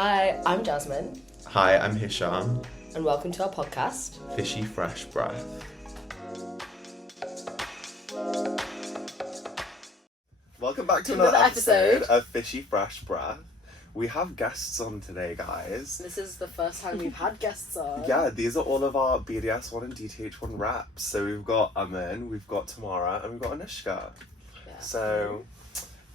Hi, I'm Jasmine. Hi, I'm Hisham. And welcome to our podcast, Fishy Fresh Breath. Welcome back to another episode of Fishy Fresh Breath. We have guests on today, guys. This is the first time we've had guests on. Yeah, these are all of our BDS1 and DTH1 raps. So we've got Aman, we've got Tamara, and we've got Anushka. Yeah. So,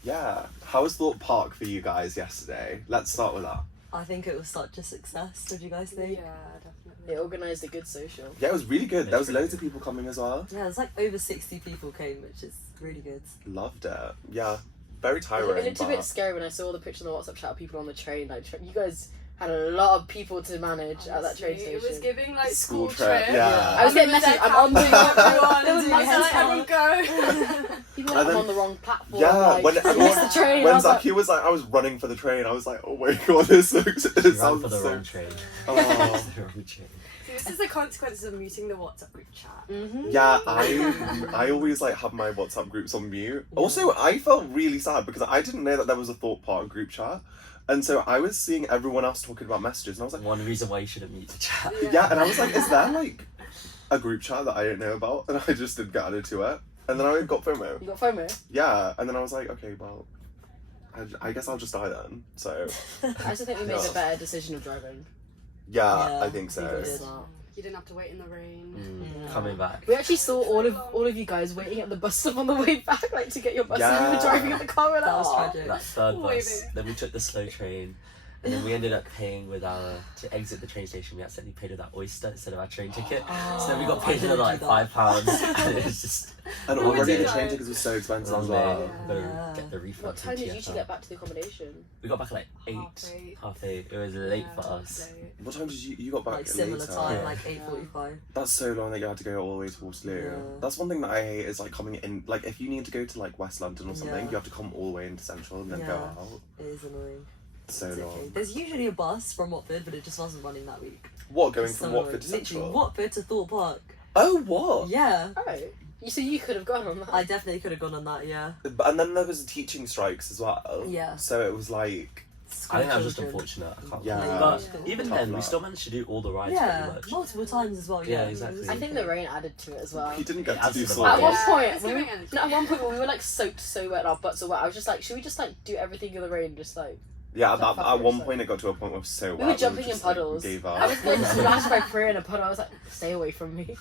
yeah. How was Thorpe Park for you guys yesterday? Let's start with that. I think it was such a success. What do you guys think? Yeah, definitely. They organised a good social. Yeah, it was really good. There was loads of people coming as well. Yeah, there's like over 60 people came, which is really good. Loved it. Yeah. Very tiring. It looked a bit scary when I saw the picture on the WhatsApp chat of people on the train. Like, you guys had a lot of people to manage at that train station. It was giving like School trip. trip. Yeah. I was getting messages. I'm on the everyone go. People were on the wrong platform. Yeah, like, when missed everyone, the train. when I was like, Zaki was like, I was running for the train, I was like, oh my god, this looks. It Ran sounds for the so. wrong train. Oh. The wrong train. This is the consequences of muting the WhatsApp group chat. mm-hmm. Yeah, I always like have my WhatsApp groups on mute. Also, I felt really sad because I didn't know that there was a Thorpe Park group chat, and so I was seeing everyone else talking about messages, and I was like, One reason why you shouldn't mute the chat. yeah, and I was like, is there like a group chat that I don't know about? And I just didn't get added to it, and then I got FOMO. You got FOMO? Yeah, and then I was like, okay, well, I guess I'll just die then. So I just think we made a better decision of driving. yeah, I think I so. think we did. You didn't have to wait in the rain. Yeah. Coming back. We actually saw all of you guys waiting at the bus stop on the way back, like to get your bus. And we Yeah. were driving in the car. And That was "Aw." tragic. That third bus. Waving. Then we took the slow train. And then we ended up paying with to exit the train station, we accidentally paid with that oyster instead of our train ticket. So then we got paid I with like didn't do that. £5 and it was just... And What already was the it train like? tickets were so expensive as Yeah. well. Yeah. Get the refund. What time from did you two TFL. get back to the accommodation? We got back at like 8, half 8. It was late for us. What time did you got back Like similar later? time, Yeah. like 8:45. That's so long that you had to go all the way to Waterloo. Yeah. That's one thing that I hate is like coming in, like if you need to go to like West London or something, Yeah. you have to come all the way into Central and then go Yeah. out. It is annoying. So It's okay. long. There's usually a bus from Watford, but it just wasn't running that week. What, going It's from so Watford to annoying. Central? Literally, Watford to Thorpe Park. Oh, what? Yeah. Oh, so you could have gone on that. I definitely could have gone on that, yeah. And then there was teaching strikes as well. Yeah. So it was like, I think that was just School children. unfortunate. I can't Yeah. believe But Yeah. even Tough then, we luck. still managed to do all the rides Yeah, pretty much. multiple times as well. Yeah, Yeah, exactly. I think the rain added to it as well. he didn't get Yeah, to do absolutely. At one Yeah, point, it's when giving energy. at one point when we were like soaked so wet, and our butts were wet, I was just like, should we just like do everything in the rain, just like. Yeah, That at fucking one sucked. point it got to a point where it was so wet. We were jumping in just, like, puddles. gave I up. was getting splashed by prayer in a puddle. I was like, stay away from me.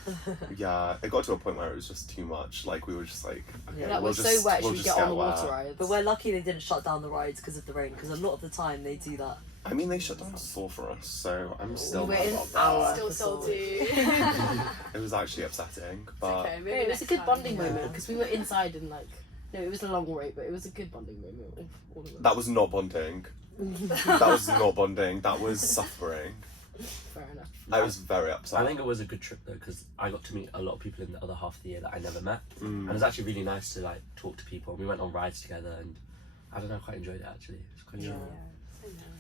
Yeah, it got to a point where it was just too much. Like we were just like, okay, Yeah. Like, we'll we're just, so wet, we'll should we just get on the wet. water rides? But we're lucky they didn't shut down the rides because of the rain, because a lot of the time they do that. I mean, they shut down the store for us, so I'm still We mad waited about an that. hour. Still salty. It was actually upsetting, but Okay, maybe Yeah, it was a next good time. bonding Yeah. moment because we were inside and like, no, it was a long wait, but it was a good bonding moment. With all of us. that was not bonding. That was not bonding. That was suffering. Fair enough. I was very upset. I think it was a good trip though because I got to meet a lot of people in the other half of the year that I never met, and it was actually really nice to like talk to people. We went on rides together, and I don't know, I quite enjoyed it actually. It was quite Yeah.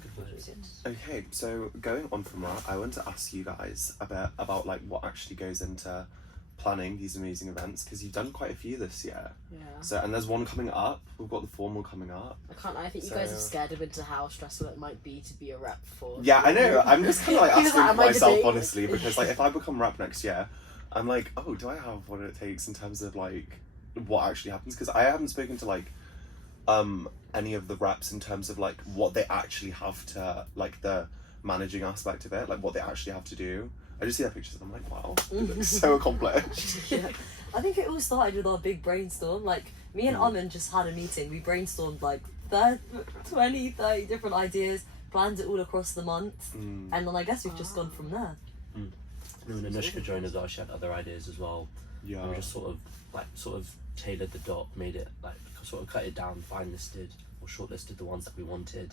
good vibes. Okay, so going on from that, I want to ask you guys a bit about like what actually goes into planning these amazing events because you've done quite a few this year. Yeah. So and there's one coming up. We've got the formal coming up. I can't. I think you guys So- have scared him into how stressful it might be to be a rep for. Yeah, I know. I'm just kind of like He was asking like, "Am I myself debating?" honestly because like if I become rep next year, I'm like, oh, do I have what it takes in terms of like what actually happens? Because I haven't spoken to like any of the reps in terms of like what they actually have to like the managing aspect of it, like what they actually have to do. I just see their pictures and I'm like, wow, it looks so accomplished. Yeah. I think it all started with our big brainstorm. Like, me and Aman just had a meeting. We brainstormed like 30 different ideas, planned it all across the month, and then I guess we've just gone from there. And when Anushka joined as well, she had other ideas as well. Yeah. And we just sort of tailored the doc, made it like sort of cut it down, fine listed or shortlisted the ones that we wanted,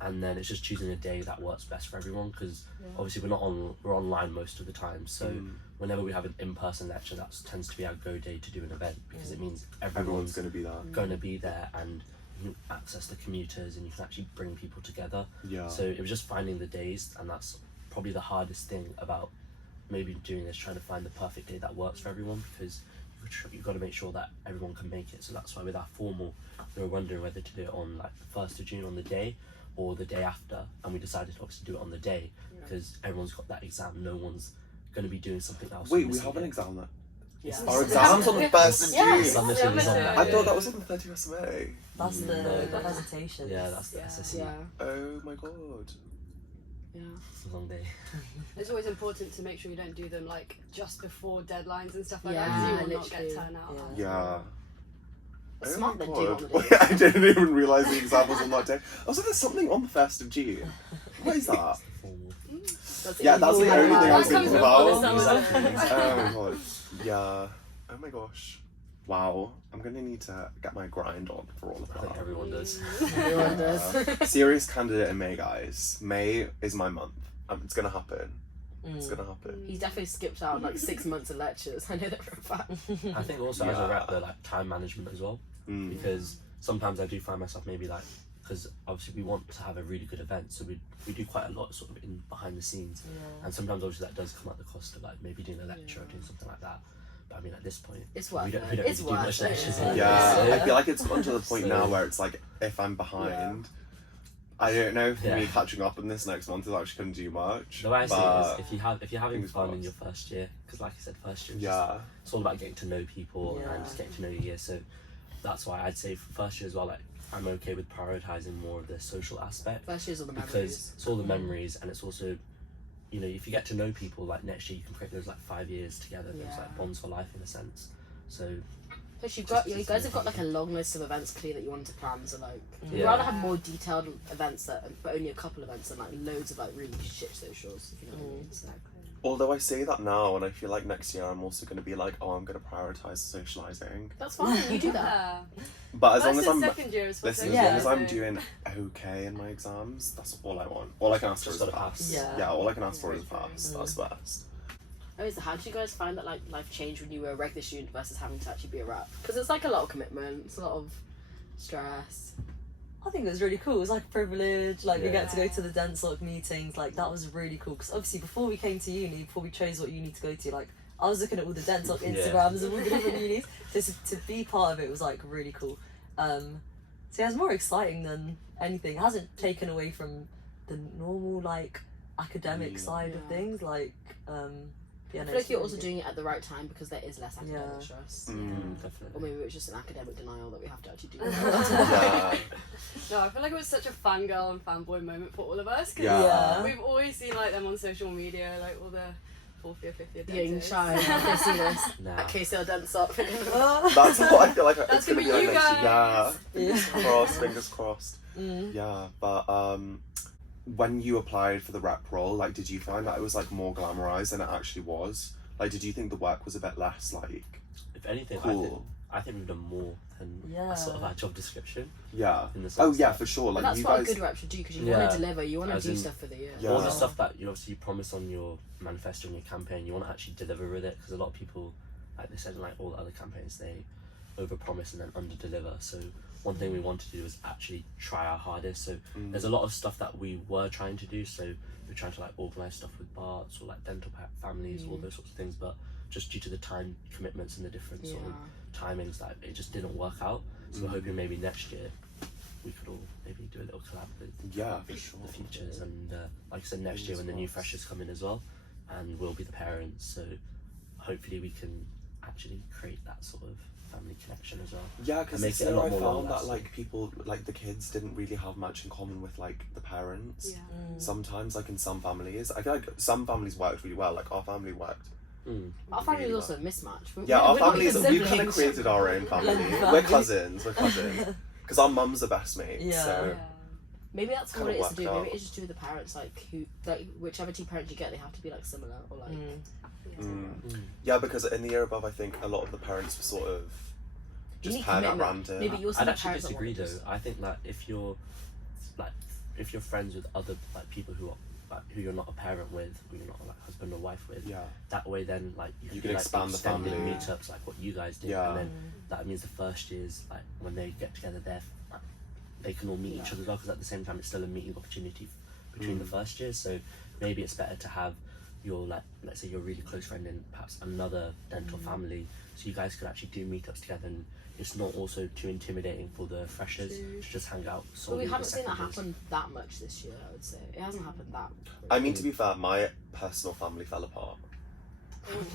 and then it's just choosing a day that works best for everyone because obviously we're online most of the time. So whenever we have an in-person lecture, that tends to be our go day to do an event because it means Everyone's everyone's going to be there. going to be there and you can access the commuters and you can actually bring people together. Yeah. So it was just finding the days, and that's probably the hardest thing about maybe doing this, trying to find the perfect day that works for everyone because you've got to make sure that everyone can make it. So that's why with our formal, we were wondering whether to do it on like the 1st of June on the day or the day after, and we decided to obviously do it on the day because everyone's got that exam. No one's going to be doing something else. Wait, we have an exam that. Yeah. Our exam's on the 1st of June. Submission is on that. I thought that was on the 31st of May. That's the No. presentation. Yeah, that's the SSE. Yeah. Oh my god. Yeah. It's a long day. It's always important to make sure you don't do them like just before deadlines and stuff like Yeah, that, because you will not literally. get turnout. Yeah. It's Oh smart my they do it on god. the day. I didn't even realise the exam was on that day. I was like, there's something on the 1st of June. What is that? Formal. Yeah, that's the only thing I was That comes thinking before about. the Exactly. Oh my god. Yeah. Oh my gosh. Wow. I'm gonna need to get my grind on for all of I think that. everyone does. Everyone does. Serious candidate in May, guys. May is my month. It's gonna happen. It's Mm. gonna happen. He definitely skipped out like 6 months of lectures. I know that for a fact. I think also as a Yeah. rep, though, like time management as well, Mm. because sometimes I do find myself maybe like, because obviously we want to have a really good event, so we do quite a lot sort of in behind the scenes, and sometimes obviously that does come at the cost of like maybe doing a lecture or doing something like that. But I mean, at this point, It's we worth don't, it. we don't It's really do worth much it. lectures. Yeah, I feel like it's gotten to the point So- now where it's like, if I'm behind, I don't know if me Yeah. catching up in this next month is actually going to do much. The way I see but it is, if you're having fingers fun in crossed. your first year, because like I said, first year, yeah, it's all about getting to know people Yeah. and just getting to know your year. So that's why I'd say for first year as well, like I'm okay with prioritizing more of the social aspect, First year's on the because memories. it's all the memories, and it's also, you know, if you get to know people, like next year you can create those like 5 years together, those Yeah. like bonds for life in a sense. So Plus you've got, Just you guys have got like a long list of events clear that you wanted to plan, so like you'd Yeah. rather have more detailed events that, but only a couple events than like loads of like really shit socials, if you know what I mean. So. although I say that now, and I feel like next year I'm also going to be like, oh, I'm going to prioritize socializing. That's fine, you do that. But as long as First and I'm, second year is for listen, as Yeah. long as I'm socialising. doing okay in my exams, that's all I want. All I can ask for Just is a gotta pass. pass. Yeah. Yeah, all I can ask for is a Very true. pass. That's best. Oh, so how did you guys find that like life changed when you were a regular student versus having to actually be a rep? Because it's like a lot of commitment, it's a lot of stress. I think it was really cool. It was like a privilege. Like we Yeah. get to go to the Denslock meetings. Like that was really cool. Because obviously before we came to uni, before we chose what uni to go to, like I was looking at all the Denslock Yeah. Instagrams of all the different unis. So to be part of it was like really cool. So yeah, it's more exciting than anything. It hasn't taken away from the normal like academic Yeah. side of Yeah. things. Like yeah, I no, feel like it's you're really also good. doing it at the right time because there is less academic Yeah. stress. Mm. Or Definitely. maybe it's just an academic denial that we have to actually do. Yeah. No, I feel like it was such a fangirl and fanboy moment for all of us. 'Cause Yeah. we've always seen like them on social media, like all the 4th year, 5th year Getting dentists. shy. They see this Nah. at KCL Dance Up. That's what I feel like it's That's going to gonna be be like you next year. Yeah. Yeah. Fingers crossed, fingers crossed. Mm. Yeah, but when you applied for the rep role, like, did you find that it was like more glamorized than it actually was? Like, did you think the work was a bit less like If anything, cool? I think we've done more than Yeah. sort of our job description. Yeah. In the sense Oh yeah, that for sure. Like But that's you what guys. a good rep should do because you Yeah. want to deliver, you want to As do in- stuff for the year. Yeah. All the stuff that you obviously promise on your manifesto and your campaign, you want to actually deliver with it, because a lot of people, like they said in like all the other campaigns, they overpromise and then underdeliver. So one thing we wanted to do was actually try our hardest. So there's a lot of stuff that we were trying to do. So we're trying to like organize stuff with BARTs or like dental families, all those sorts of things. But just due to the time commitments and the different sort of timings, that it just didn't work out. So we're hoping maybe next year we could all maybe do a little collab with Yeah, for sure. the futures, and like I said, next year Fingers when the new crossed. freshers come in as well, and we'll be the parents, so hopefully we can actually create that sort of family connection as well. Yeah, because And make this it a year lot I more found that long-lasting. like people, like the kids, didn't really have much in common with like the parents. Yeah. Sometimes, like in some families, I feel like some families worked really well. Like our family worked. Our family Really is also a mismatch. Yeah, our we're not families. even We've kind of siblings. created our own family. Blended We're family. cousins. We're cousins. Because our mums are best mates. Yeah. So Yeah. Maybe that's Kinda what it is to worked do. out. Maybe it's just do with the parents, like who, like whichever two parents you get, they have to be like similar or like. yeah, because in the year above, I think a lot of the parents were sort of You just need paired at commitment. random. Maybe you'll see I'd the actually parents that disagree want though. this. I think that if you're friends with other like people who are like who you're not a parent with, who you're not like husband or wife with, Yeah. that way then like you You can can like, expand the extended family. meetups like what you guys did, Yeah. and then that means the first years like when they get together, like, they can all meet each other as well, because at the same time it's still a meeting opportunity between the first years. So maybe it's better to have your like, let's say your really close friend in perhaps another dental family, so you guys could actually do meetups together, and it's not also too intimidating for the freshers to just hang out. But we solely haven't with seen that secondaries. happen that much this year, I would say. It hasn't happened that I mean, to be fair, my personal family fell apart.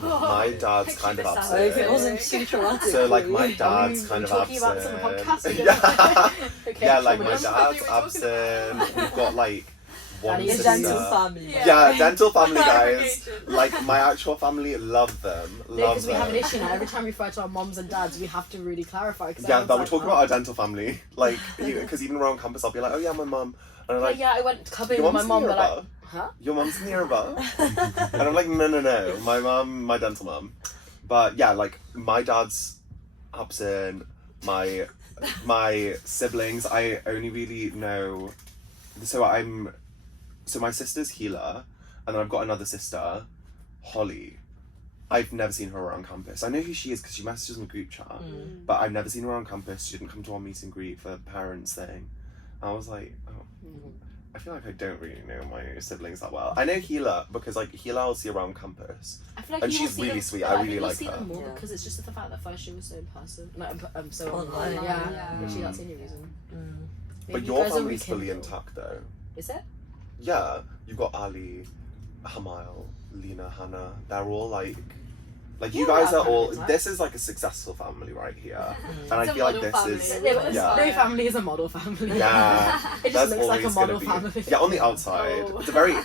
My dad's kind of So if it absent. wasn't too traumatic. So like for you. my dad's kind of talking about absent. this on the podcast again. Yeah, Okay, yeah, like my traumatized. dad's What are we talking absent. We've got like one Daddy's A a sister. dental family. Yeah, dental family guys. Clarification. Like my actual family love them. No, Love because we have an them. issue now. Every time we refer to our moms and dads, we have to really clarify. Yeah, but we're talking about our dental family. Like, because even around campus, I'll be like, oh yeah, my mum. And I'm like, yeah, I went clubbing your with my mum's mom. near They're like, above. huh? Your mum's near above. And I'm like, no. My mum, my dental mum. But yeah, like my dad's absent. My siblings, I only really know. So my sister's Gila, and then I've got another sister, Holly. I've never seen her around campus. I know who she is because she messages in the group chat, but I've never seen her around campus. She didn't come to our meet and greet for parents thing. I was like, oh, I feel like I don't really know my siblings that well. I know Gila because like Gila I'll see around campus. I feel like And you will she's see really them, sweet. no, I think really you'll like see her. them more Yeah. because it's just the fact that first year was so in person, so Online, online. yeah. Literally, that's the only reason. But Maybe your you guys are family's fully rekindled. intact though. Is it? Yeah, you've got Ali, Hamal, Lena, Hannah. They're all like you Yeah, guys are our all. family's like- This is like a successful family right here, and I It's a feel like model this family. is Yeah, but Yeah. no family is a model family. yeah. It just That's looks like a always model gonna be family. yeah on the outside. Oh. It's a very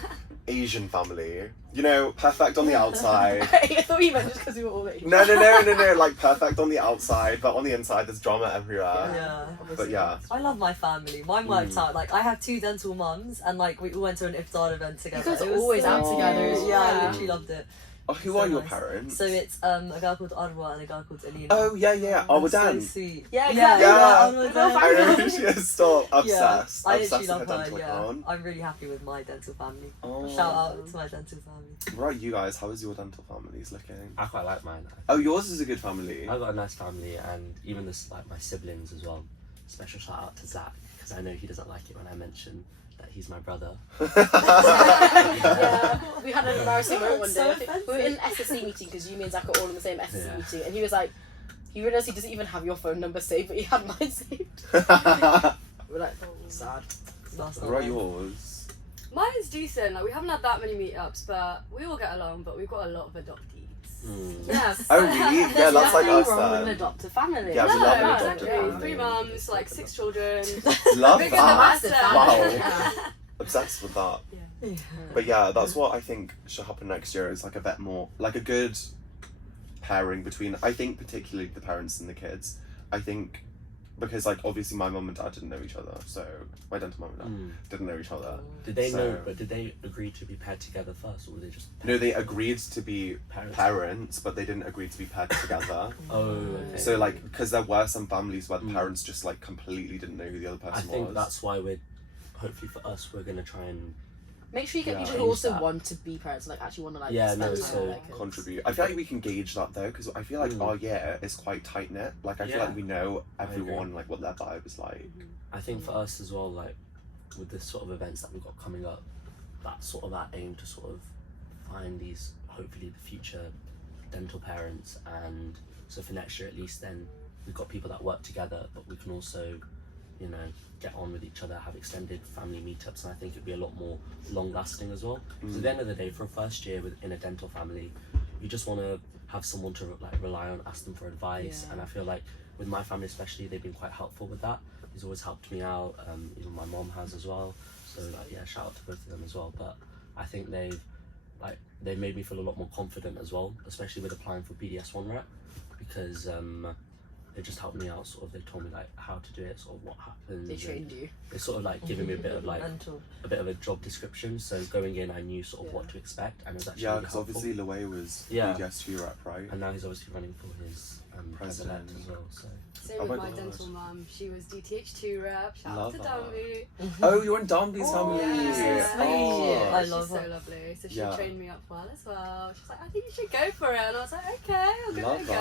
Asian family. You know, perfect on the outside. I thought you meant just because we were all Asian. No, like perfect on the outside, but on the inside there's drama everywhere. Yeah. But yeah. I love my family. Mine worked out. Like I have 2 dental mums, and like we all went to an iftar event together. guys It are was always so out together as cute. Yeah, I well. literally loved it. Oh, who So are your nice. parents? So it's a girl called Arwa and a girl called Alina. Oh yeah. Oh, we're so done. sweet. Yeah, yeah, exactly. Yeah. Arwa We're Dan. I know who she is. Stop. Yeah, Obsessed. I Obsessed literally with love her her. dental Yeah, account. I'm really happy with my dental family. Oh. Shout out to my dental family. Right, you guys, how is your dental families looking? I quite like mine. Oh, yours is a good family. I've got a nice family, and even this like my siblings as well. Special shout out to Zach because I know he doesn't like it when I mention that he's my brother. Yeah, we had an embarrassing moment one It's day. so I think we were in an SSC meeting because you, me, and Zach are all in the same SSC Yeah. meeting, and he was like, he realised he doesn't even have your phone number saved, but he had mine saved. We're like, sad. That's not Right, nice. yours. Mine's decent. Like we haven't had that many meetups, but we all get along. But we've got a lot of adoptees. Mm. Yes. Oh, really? Yeah, There's that's like nothing us wrong with an then. adopted family. Yeah, we No, love an no, adopted exactly. family. 3 mums, like 6 children. Love Bigger than that. better. Wow. Yeah. Obsessed with that. Yeah. But yeah, that's what I think should happen next year is like a bit more, like a good pairing between, I think particularly the parents and the kids. I think because like obviously my mum and dad didn't know each other, so my dental mum and dad Mm. didn't know each other. Did they So- know? But did they agree to be paired together first, or were they just No, they agreed to be parents? parents, but they didn't agree to be paired together. Oh, okay. So like, because there were some families where the Mm. parents just like completely didn't know who the other I person think was. that's why we're hopefully for us we're gonna try and Make sure you get Yeah. people who also That. want to be parents, like actually want to like Yeah, spend no, time so with their kids. contribute. I feel like we can gauge that though, because I feel like Mm. our year is quite tight knit. Like I feel Yeah. like we know I agree. everyone, like what their vibe is like. I think for us as well, like with the sort of events that we've got coming up, that's sort of our aim to sort of find these hopefully the future dental parents, and so for next year at least then we've got people that work together, but we can also, you know, get on with each other, have extended family meetups, and I think it'd be a lot more long lasting as well. So at the end of the day, for a first year in a dental family, you just want to have someone to like rely on, ask them for advice, Yeah. and I feel like with my family especially, they've been quite helpful with that. He's always helped me out, even my mom has as well, so like yeah, shout out to both of them as well. But I think they've made me feel a lot more confident as well, especially with applying for BDS1 rep, because they just helped me out, sort of. They told me like how to do it, sort of what happens. They and trained you. They sort of like giving me a bit of like Mental. a bit of a job description, so going in I knew sort of what Yeah. to expect, and it was actually Yeah, really because helpful. obviously Leway was Yeah. BDS2 rep, right? And now he's obviously running for his president President. as well, so Same Oh with my my God. dental mum. She was DTH2 rep. Shout Love out to her. Danby. Oh, you're in Darby's family. yeah. Oh. I She's love so her. lovely. So she Yeah. trained me up well as well. She's like, I think you should go for it. And I was like, okay, I'll give Love it a go.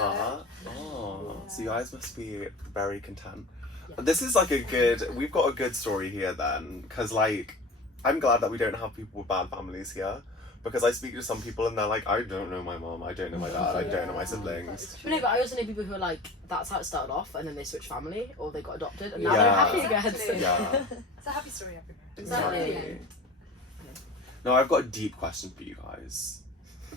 that. Oh, so you guys must be very content. Yeah. This is like we've got a good story here then, because like, I'm glad that we don't have people with bad families here, because I speak to some people and they're like, I don't know my mom, I don't know my dad, I don't know my siblings. But no, but I also know people who are like, that's how it started off, and then they switched family, or they got adopted, and now Yeah. they're happy again. Exactly. Yeah, It's a happy story everywhere. exactly. Now I've got a deep question for you guys.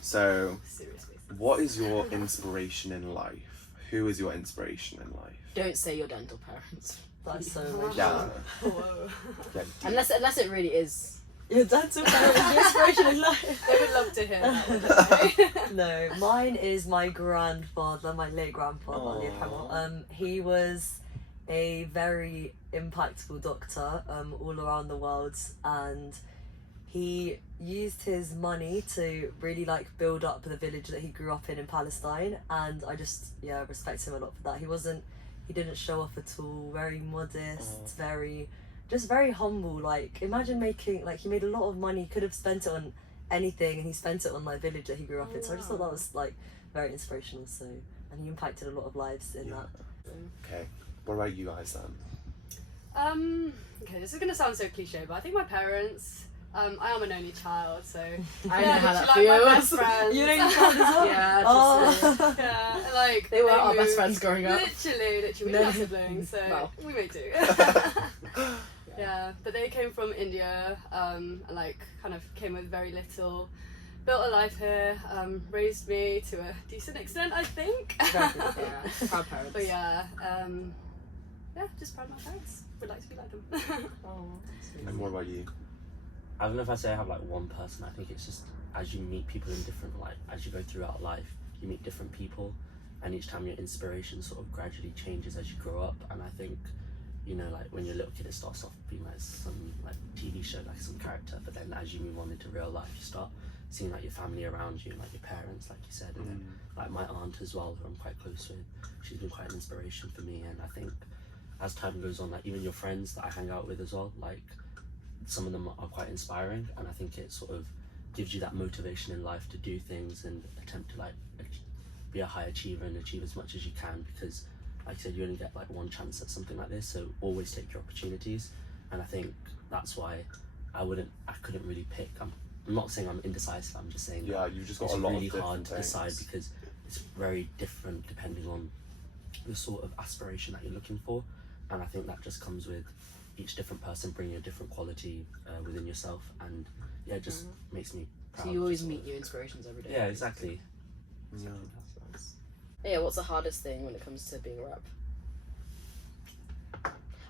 So, Seriously. what is your inspiration in life? Who is your inspiration in life? Don't say your dental parents. That's so rich. Yeah. Whoa. Get deep. Unless it really is. Your dental parent is your inspiration in life. They would love to hear that. wouldn't they? No, mine is my grandfather, my late grandfather, Leah Aw. Pemmel. He was a very impactful doctor all around the world, and he used his money to really like build up the village that he grew up in Palestine, and I just respect him a lot for that. He didn't show off at all, very modest, very humble. Like, imagine making, like, he made a lot of money, could have spent it on anything, and he spent it on my village that he grew up in. So I just thought that was like very inspirational. So, and he impacted a lot of lives in that. Okay, what about you guys then? Okay, this is gonna sound so cliche, but I think my parents. I am an only child, so I know how that literally, like, my best feels. friends. You know you found as well? Yeah, Oh. Yeah, like They were our best moved- friends growing up. Literally, we No. didn't have siblings, so Well. we made do. Yeah, but they came from India, and like kind of came with very little, built a life here, raised me to a decent extent, I think. Very good, yeah. Proud parents. But yeah, just proud of my parents. Would like to be like them. And what about you? I don't know if I say I have like one person. I think it's just as you meet people in different, like as you go throughout life, you meet different people, and each time your inspiration sort of gradually changes as you grow up. And I think, you know, like when you're a little kid, it starts off being like some like TV show, like some character, but then as you move on into real life, you start seeing like your family around you, and like your parents, like you said, and then like my aunt as well, who I'm quite close with. She's been quite an inspiration for me, and I think as time goes on, like even your friends that I hang out with as well, like some of them are quite inspiring, and I think it sort of gives you that motivation in life to do things and attempt to like be a high achiever and achieve as much as you can, because like I said, you only get like one chance at something like this, so always take your opportunities. And I think that's why I couldn't really pick. I'm not saying I'm indecisive, I'm just saying Yeah, you've just got it's a lot really of different hard to decide, things. because it's very different depending on the sort of aspiration that you're looking for. And I think that just comes with each different person bringing a different quality within yourself, and yeah, it just makes me proud. So you always to sort meet of- new inspirations every day. Yeah, exactly. Yeah. Yeah, what's the hardest thing when it comes to being a rap?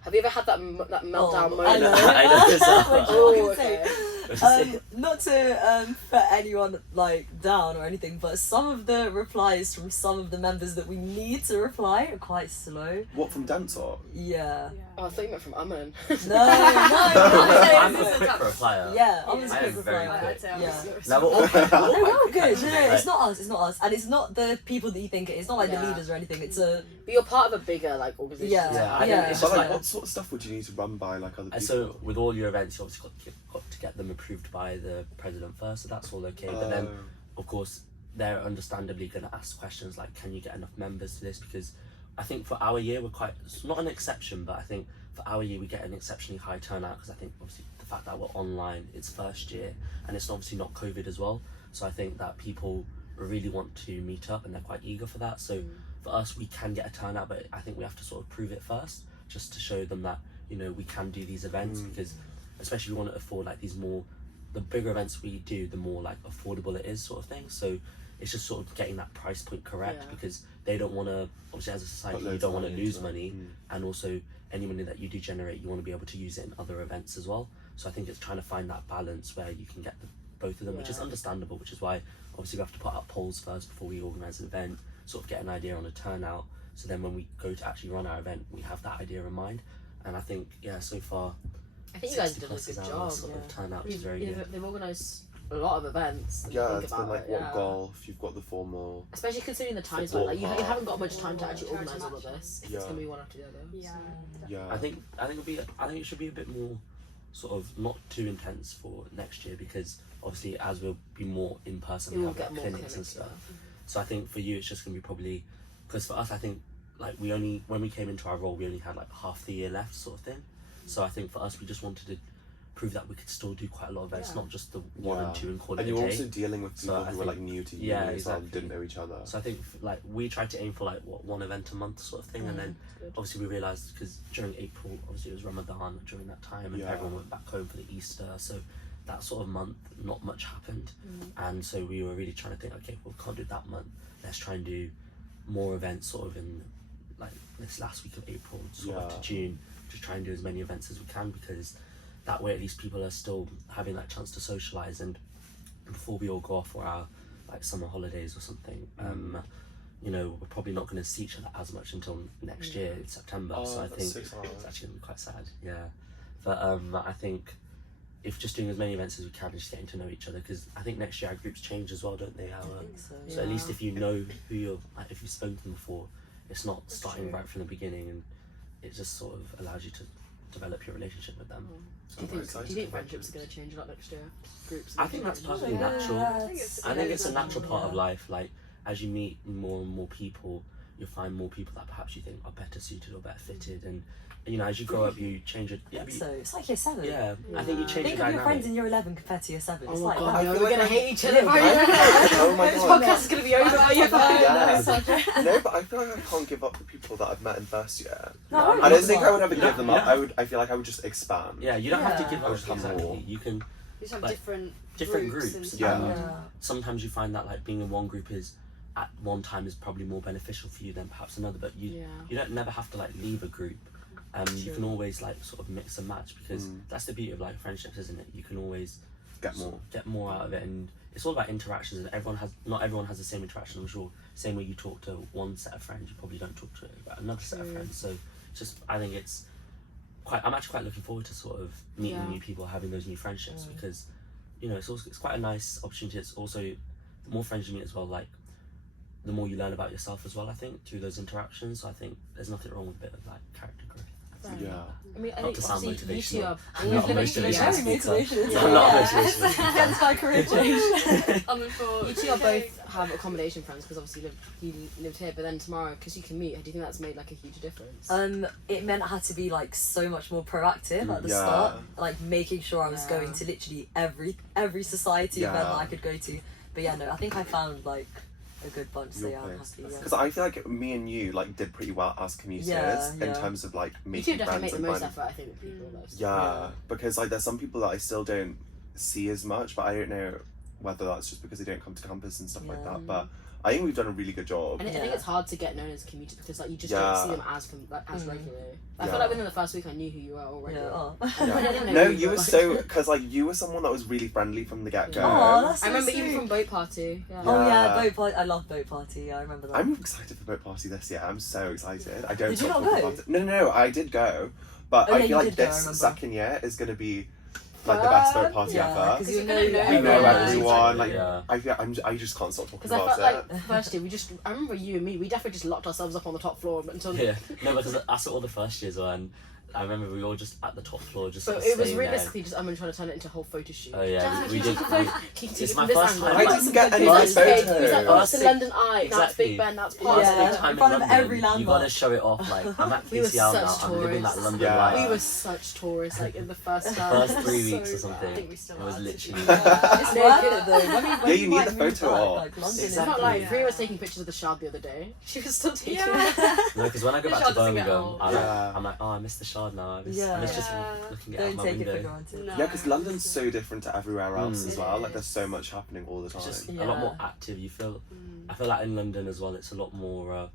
Have you ever had that meltdown moment? I know. I know this now. What Oh, you say. okay. Not to put anyone like down or anything, but some of the replies from some of the members that we need to reply are quite slow. What, from dance or? Yeah. Oh, I thought you meant from Aman. No, I'm no. a quick replier. Yeah, I was Yeah. a I quick am very replier. quick. I'd say I'm Yeah. a serious Now we're all one. quick. No, we're all quick, good. actually, No, right? it's not us. It's not us, and it's not the people that you think it is. It's not like Yeah. the leaders or anything. It's a But you're part of a bigger like organization. Yeah. Yeah, I think Yeah. it's But just like, like, what sort of stuff would you need to run by like other people? and so with all your events, you obviously got to get them approved by the president first, so that's all okay. But then, of course, they're understandably going to ask questions like, can you get enough members to this? Because I think for our year, we're quite, it's not an exception, but I think for our year, we get an exceptionally high turnout, because I think obviously the fact that we're online, it's first year, and it's obviously not COVID as well. So I think that people really want to meet up, and they're quite eager for that. So for us, we can get a turnout, but I think we have to sort of prove it first, just to show them that, you know, we can do these events, because especially we want to afford like these more, the bigger events we do, the more like affordable it is, sort of thing. So it's just sort of getting that price point correct, Yeah. because they don't want to, obviously as a society, you loads don't of want to money lose into it. money, and also any money that you do generate, you want to be able to use it in other events as well. So I think it's trying to find that balance where you can get both of them, which is Yeah. understandable, which is why obviously we have to put out polls first before we organise an event, sort of get an idea on a turnout, so then when we go to actually run our event, we have that idea in mind. And I think, yeah, so far, I think you guys 60 did a plus good is our job. sort Yeah. of turnout, which is very good. They've organised a lot of events. if you Yeah, think it's about been like it, what yeah. golf, you've got the formal. Especially considering the time Football like you park. haven't got much time to Oh, actually charity organise all of this. If Yeah. it's gonna be one after the other. Yeah. Yeah. I think it should be a bit more sort of not too intense for next year, because obviously as we'll be more in person, You we will have get like more clinics and clinics. stuff. So I think for you it's just gonna be probably, because for us I think like when we came into our role, we only had like half the year left, sort of thing. So I think for us we just wanted to prove that we could still do quite a lot of events, not just the one and two and call it and a you're day. also dealing with people who were like new to you as well, exactly. didn't know each other. So I think like we tried to aim for like one event a month sort of thing, and then obviously we realised because during April obviously it was Ramadan during that time, and everyone went back home for the Easter, so that sort of month not much happened, and so we were really trying to think, okay, well, we can't do it that month, let's try and do more events sort of in like this last week of April sort of to June, to try and do as many events as we can, because that way at least people are still having that chance to socialise, and before we all go off for our like summer holidays or something, you know, we're probably not going to see each other as much until next year in September. So I think so sad. it's actually going to be quite sad, but I think if just doing as many events as we can and just getting to know each other, because I think next year our groups change as well, don't they? I think so. So at least if you know who you're, like, if you've spoken to them before, it's not starting right from the beginning, and it just sort of allows you to develop your relationship with them. Do you think friendships are going to change a lot next year? Groups? I think that's perfectly natural. I think it's a natural part of life. Like, as you meet more and more people, you'll find more people that perhaps you think are better suited or better fitted, and you know, as you grow up, you change it. Yeah, so it's like year 7. Yeah, I think you change Think your of your dynamic. friends in year 11 compared to year 7. It's Oh like my god, that. no, feel we're like gonna hate each other. Oh my This god. podcast is gonna be over by year 5. Yeah. No, but I feel like I can't give up the people that I've met in first year. No, I don't think I would ever No, give them no. up. I feel like I would just expand. Yeah, you don't have to Yeah. give I up. would have Exactly. more. You can. You just have Like, different groups. and stuff. Yeah. Sometimes you find that like being in one group is at one time is probably more beneficial for you than perhaps another, but you don't never have to like leave a group. You can always like sort of mix and match, because that's the beauty of like friendships, isn't it? You can always Get more out of it, and it's all about interactions. And not everyone has the same interaction. I'm sure same way you talk to one set of friends, you probably don't talk to another set of friends. So just I think it's I'm actually quite looking forward to sort of meeting new people, having those new friendships, because you know it's quite a nice opportunity. It's also the more friends you meet as well, like the more you learn about yourself as well, I think, through those interactions. So I think there's nothing wrong with a bit of like character growth. Yeah. I mean, I Not think to sound obviously you two motivational. are. I'm not a living- motivational speaker. Yeah. I'm not a motivational Against my career change. I'm in for You two are both have accommodation friends because obviously you lived here, but then tomorrow because you can meet. Do you think that's made like a huge difference? It meant I had to be like so much more proactive at the Yeah. start, like making sure I was going to literally every society event that I could go to. But yeah, no, I think I found like a good bunch, so yeah, I'm happy. Yeah. Because I feel like me and you like did pretty well as commuters in terms of like You making two definitely friends make the and most finding. effort, I think, with people. Though, so. Yeah, because like there's some people that I still don't see as much, but I don't know whether that's just because they don't come to campus and stuff like that. But I think we've done a really good job. And I think it's hard to get known as commuters because like you just don't see them as regularly. I feel like within the first week I knew who you were already. I didn't know No, who you were but, so because like you were someone that was really friendly from the get go. Oh, that's so I remember sweet. even from boat party. Yeah. Oh yeah, Yeah. boat party. I love boat party. Yeah, I remember that. I'm excited for boat party this year. I'm so excited. I don't. Did you stop not talking go? about it. No, I did go, but Oh, I yeah, feel you like did go, I this remember. second year is gonna be like the best boat party yeah, ever. because You're you gonna know We know everyone. everyone. Like Yeah. I just can't stop talking Because I about felt it. like first year I remember you and me, we definitely just locked ourselves up on the top floor until. Yeah, no, because that's what all the first years were, and I remember we were all just at the top floor, just. But sort of it was staying there. realistically just Aman trying to turn it into a whole photo shoot. Oh yeah, Dad, we can did. you take a photo? we- Can you take It's it my from this first angle? time. I didn't get any He was nice like, he was like, photos. oh, it's the London Eye, now it's Big Exactly. Ben, now it's First Park. Yeah. time in front of London, every you landmark. gotta show it off. Like I'm at We were PCL now. such I'm living that tourists. London Yeah. life. We were such tourists, like in the first time. First 3 weeks or So something. I think we still It was are. literally. It's worth it though. When Yeah, you need like, the move photo back, op. like, London It's is not like Yeah. Rhea was taking pictures of the Shard the other day. She was still taking No, because when I go The back to Shard doesn't get Birmingham, old. I'm like, oh, I miss the Shard now. I miss Yeah. just Yeah. looking out Don't my take it for window. granted. No. Yeah, because London's so different to everywhere else Mm. as well. Like there's so much happening all the time. It's just Yeah. a lot more active. You feel. I feel like in London as well, it's a lot more.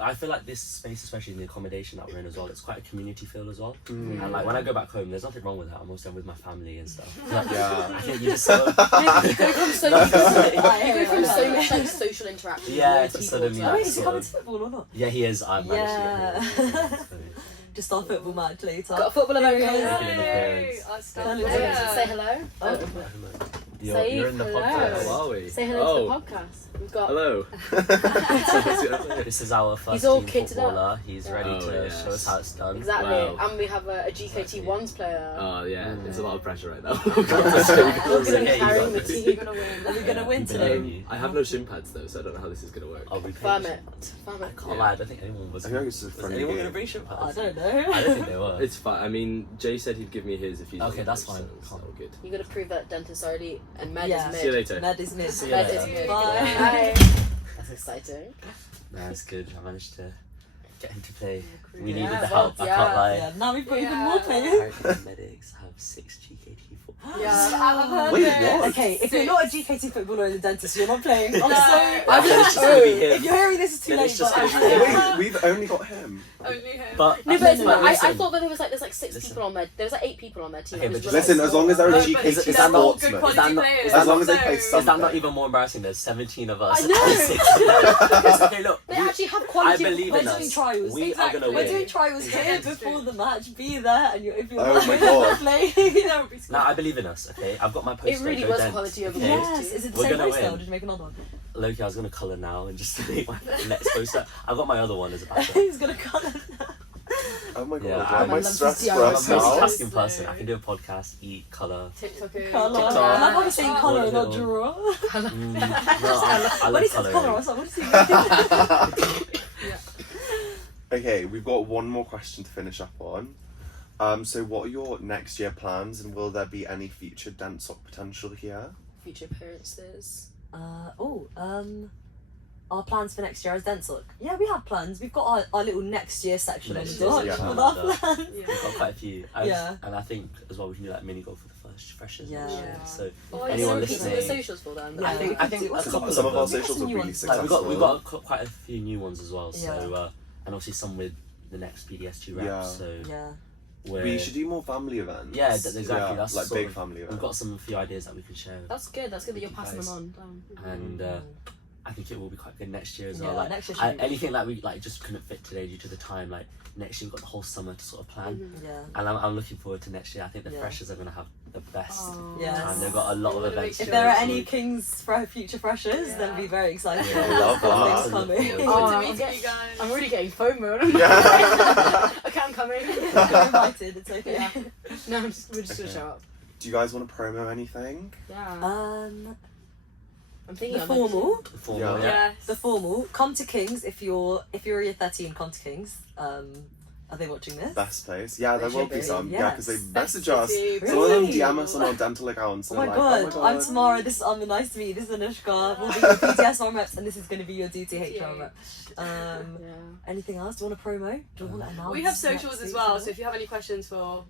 I feel like this space, especially in the accommodation that we're in as well, it's quite a community feel as well. And like when I go back home, there's nothing wrong with that. I'm also with my family and stuff. But Yeah. I think you just sort of. You go from so much like social interaction. Yeah, with to people suddenly, to- Oh, like, wait, is he sort coming of- to football or not? Yeah, he is. I managed Yeah. to get him. Just our football match later. Got a football event coming Yeah. up. Making an appearance. I Yeah. started. Say hello. Oh. Yeah. You're in the hello. podcast. How are we? Say hello to the podcast. We've got. Hello. This is our first He's all team kitted up. footballer. He's ready Oh, to yes. show us how it's done. Exactly, Wow. and we have a GKT Ones player. Oh yeah, it's a lot of pressure right now. We're going to Okay, be you carrying the got team. this. We're going to win. Are we gonna win We today? believe you. I have no shin pads though, so I don't know how this is gonna work. Oh, we Firm paid. it. Firm I it. can't lie. I don't think anyone was. I think it's a Was friendly anyone game. gonna bring shit I pads? don't know. I don't think they were. It's fine. I mean, Jay said he'd give me his if he's Okay, on that's it, fine. So it's all good. You got to prove that dentists are elite and med Yeah. is mid. See you later. Med is mid. See you Med later. is mid. Bye. Bye. That's exciting. Nah, it's good. I managed to get him to play. Yeah, We needed yeah, the help. well, I can't yeah. lie. Yeah, now we've got even Yeah. more players. Paramedics have 6 GKT footballers. Yeah, I've heard Wait, it. what? Okay, if you're not a GKT footballer and a dentist, you're not playing. I'm No. sorry. I think it's just gonna be If him. you're hearing this, it's too Then late. it's just But gonna be him. Wait, we've only got him. Only him. But No, but it's no, not. no, I listen. thought that there was like 6 Listen. people on there. There was like 8 people on their team. Okay, It was but really Listen, as long as they're a small. No, but GKT is They're that all not- good sportsman. quality that not- players. as long as they so- play Is that not something. even more embarrassing? There's 17 of us. I know. and 6 of them. Because, okay, look. They actually have I quality. believe We're in doing us. trials. We Exactly. are gonna We're win. doing trials here Exactly. before the match. Be there, and if you're Oh not my you're not God. playing. That would be Now I believe in us. Okay, I've got my poster. It really Go was Dents, quality over okay? Yes, is it the We're same gonna poster? Or win. did you make another one? Loki, I was gonna colour now and just make my next poster. I've got my other one as a backup. He's gonna colour now. Oh my god, Yeah, why am I I'm stressed just for I'm a us now. multitasking person. I can do a podcast, eat, colour. TikToker. Colour. TikTok. I love how he's saying colour, What a not little- draw. No, I When love he says colour, I colouring. was like, what does he mean? Okay, we've got one more question to finish up on. So what are your next year plans, and will there be any future dance sock potential here? Future appearances. Our plans for next year as Denslock. Yeah, we have plans. We've got our little next year section Next on the year's doc yeah. with our calendar. plans. Yeah. We've got quite a few. Yeah. And I think as well we can do like mini golf for the first freshers. Yeah. next year. So Oh, anyone you the listening, socials for them. Yeah. I think What's a the- couple Some of of our them. We've got socials some are new really ones. Like successful. we've got quite a few new ones as well. So Yeah. and obviously some with the next BDS2 reps. Yeah. So Yeah. We should do more family events. Yeah, exactly. Yeah, That's like sort big of- family events. We've got some few ideas that we can share. That's good. That's good that you're You passing guys. them on. And I think it will be quite good next year as well. Yeah, Like next year should be anything like we like just couldn't fit today due to the time. Like next year we've got the whole summer to sort of plan, Yeah. and I'm looking forward to next year. I think the Yeah. freshers are gonna have the best Yes. time. They've got a lot of Wanna make events. If sure there are to any do. Kings for future freshers, then be very excited. Yeah, There's love got that. things coming. Looking Oh, forward to I'm meeting get- you guys. I'm really getting FOMO. Yeah. Okay, I'm coming. You're invited. It's okay. Yeah. No, we're just Okay. gonna show up. Do you guys want to promo anything? Yeah. I'm thinking The of formal. The formal, Yeah. yeah. Yes. The formal. Come to Kings if you're year 13. Come to Kings. Are they watching this? Best place. Yeah, there They will should be be, some. Yeah, because they yes. message us. City. Some of them Really? DM us on our dental accounts. Oh and my, they're like, god. oh I'm Tamara. This is Aman. Nice to meet you. This is Anushka. We'll be your PTS reps, and this is going to be your DTH rep. Yeah. Anything else? Do you want to promo? Do you want to announce? We have socials next as week well, or so if you have any questions for all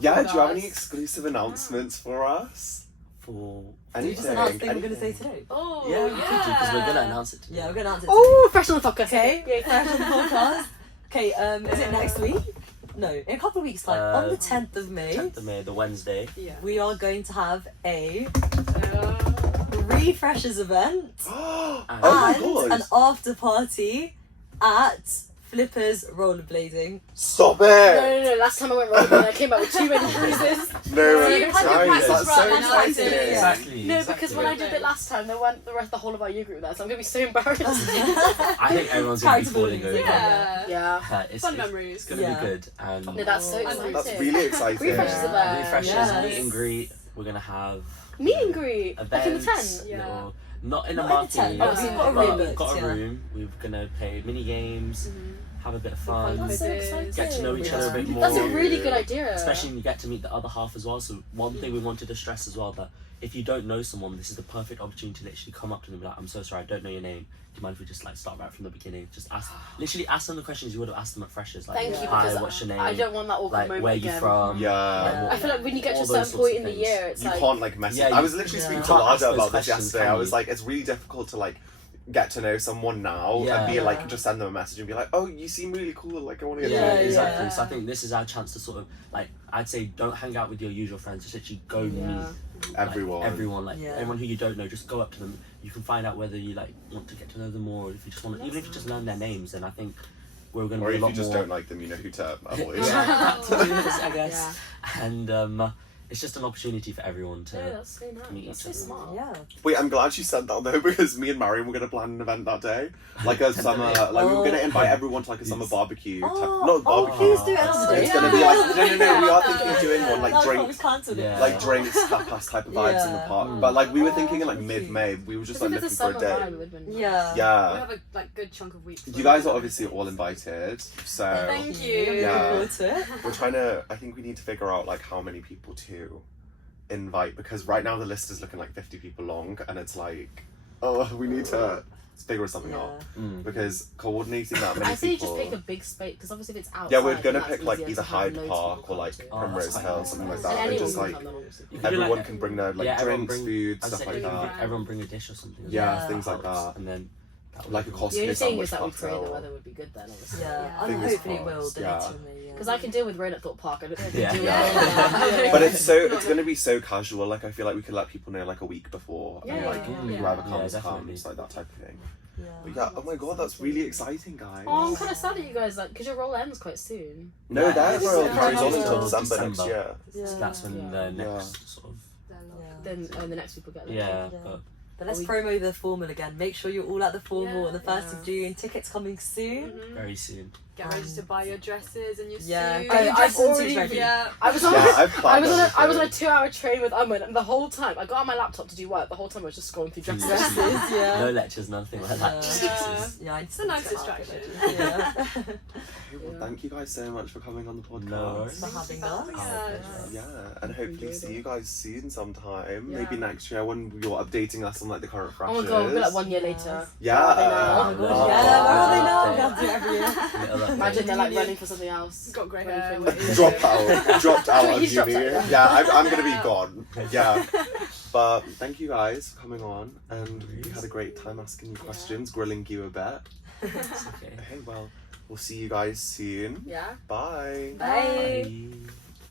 Yeah, the do you have any guys. exclusive announcements for us? For Did you just announce the thing we're going to say today? Oh, yeah, we could do because we're gonna announce it today. Yeah, we're going to announce it. Oh, fresh on the podcast. Okay, Yay. fresh on the podcast. Okay, is it next week? No, in a couple of weeks' time. On the 10th of May, 10th of May, the Wednesday. Yeah. we are going to have a Uh, refreshers event Oh And- my and god! an after party at Flippers Rollerblading. Stop No, it! no, no. Last time I went rollerblading, I came out with too many bruises. No, You had your guys, practice that's run so and I exciting. did. Exactly. No, exactly. because when I did it last time, there weren't the whole of our year group there, so I'm gonna be so embarrassed. I think everyone's gonna be Character falling building, over. yeah. Yeah. It's, Fun it's, memories. It's gonna Yeah. be good. And No, that's so Oh. exciting. That's really exciting. Refreshers event. refreshers, Yes. meet and greet. We're gonna have Meet and greet. events. Like in the tent. Yeah. little- not in a Not in the marquee. tent, but we've got a but room we've booked, got a yeah. room. We're gonna play mini games, have a bit of fun, That's so Quizzes. exciting. get to know each other a bit more. That's a really good idea. Especially when you get to meet the other half as well. So one thing we wanted to stress as well, that if you don't know someone, this is the perfect opportunity to literally come up to them and be like, I'm so sorry, I don't know your name. Do you mind if we just like start right from the beginning? Just literally ask them the questions you would have asked them at freshers. Like, Thank you, hi, because what's your name? I don't want that awkward like, moment where you again. from? Yeah. I feel like when you get to a All certain those sorts point of in the things. year, it's You like can't like message. Yeah, I you- was literally yeah. speaking You to can't ask Lada those about this questions, yesterday. can I was you? like, it's really difficult to like get to know someone now Yeah. and be like, Yeah. just send them a message and be like, oh, you seem really cool. Like, I want to get to Yeah, know you. exactly. yeah. So I think this is our chance to sort of like, I'd say don't hang out with your usual friends. Just literally go meet like, Everyone. everyone, Yeah. everyone who you don't know. Just go up to them. You can find out whether you like want to get to know them more, or if you just want, even if you just learn their names. Then I think we're going to Or be if a lot you just more. don't like them, you know who to avoid. Yeah, that too is, I guess. Yeah. And it's just an opportunity for everyone to Yeah, that's so nice. meet That's each so other. smart. Yeah. Wait, I'm glad you said that though, because me and Marion were gonna plan an event that day, like a summer, like we were gonna invite everyone to like a summer barbecue. Not barbecue. Please do it another day. It's gonna be like no. We are thinking of doing one like No, we drinks, cancelled it. Yeah. like drinks, tapas type of vibes in the Yeah. park. But like we were thinking in like thank you. mid-May. We were just If like it's looking a for a summer day. vibe, it would have been nice. Yeah. We Yeah. have a like good chunk of weeks. You guys are obviously all invited, so Thank you. Yeah. Looking forward to it. we're trying to. I think we need to figure out like how many people to invite, because right now the list is looking like 50 people long, and it's like, oh, we need to figure something out, because coordinating that many I say people. just pick a big space, because obviously if it's outside. Yeah, we're gonna then that's pick like easier either to have Hyde loads of Park people or like come to. Primrose that's Hill, fine. something like And that. And anyone just can like come, then obviously. You could do, everyone like, can bring their like everyone drinks, bring- food, I'd stuff say like that. everyone bring a dish or something. as Yeah, well. things like Helps. that. And then that would Like a be- Costco The only thing is sandwich that we pray the cocktail. weather would be good then, obviously. Yeah, and Fingers hopefully it will. crossed, The yeah. next one may, yeah. Because I can deal with rain at Thorpe Park. I don't think I Yeah. can deal Yeah. with But it's gonna be so casual. Like I feel like we could let people know like a week before, and Yeah, like yeah. whoever Yeah, comes definitely. comes, like that type of thing. Yeah. But yeah, oh my god, that's really exciting, guys. Oh, I'm kind of sad that you guys like, because your role ends quite soon. No, Yeah, that it's role so carries on until casual. December next year. Yeah. So that's when Yeah. the Yeah. next sort of Then the next people get. yeah. Yeah. But But let's We- promo the formal again. Make sure you're all at the formal on the 1st Yeah. of June. Tickets coming soon. very soon. Get ready to buy your dresses and your Yeah. suits. Get your I've dresses and already- suits ready. Yeah. I was on. Yeah, I've I planned was on a everything. 2-hour train with Aman, and the whole time I got on my laptop to do work. The whole time I was just scrolling through dresses. Yeah. No lectures, nothing like that. Just Yeah. dresses. Yeah, It's a nice distraction. Yeah. Well, thank you guys so much for coming on the podcast. No worries. For having us. Yeah, and hopefully see you guys soon sometime. Yeah. Maybe next year when you're updating us on like the current Oh freshers. my god, we'll be like 1 year later. Yeah. Oh my gosh, yeah, where are they now? We Yeah. have to do it every year. Little Imagine they're like Uni. running for something else. Got grey Running hair. for wait, uni. Dropped out of He's dropped uni. out. Yeah, I'm gonna be gone. Yeah. But thank you guys for coming on, and we had a great time asking you questions, grilling you a bit. It's okay. Okay, well, we'll see you guys soon. Yeah. Bye. Bye. Bye.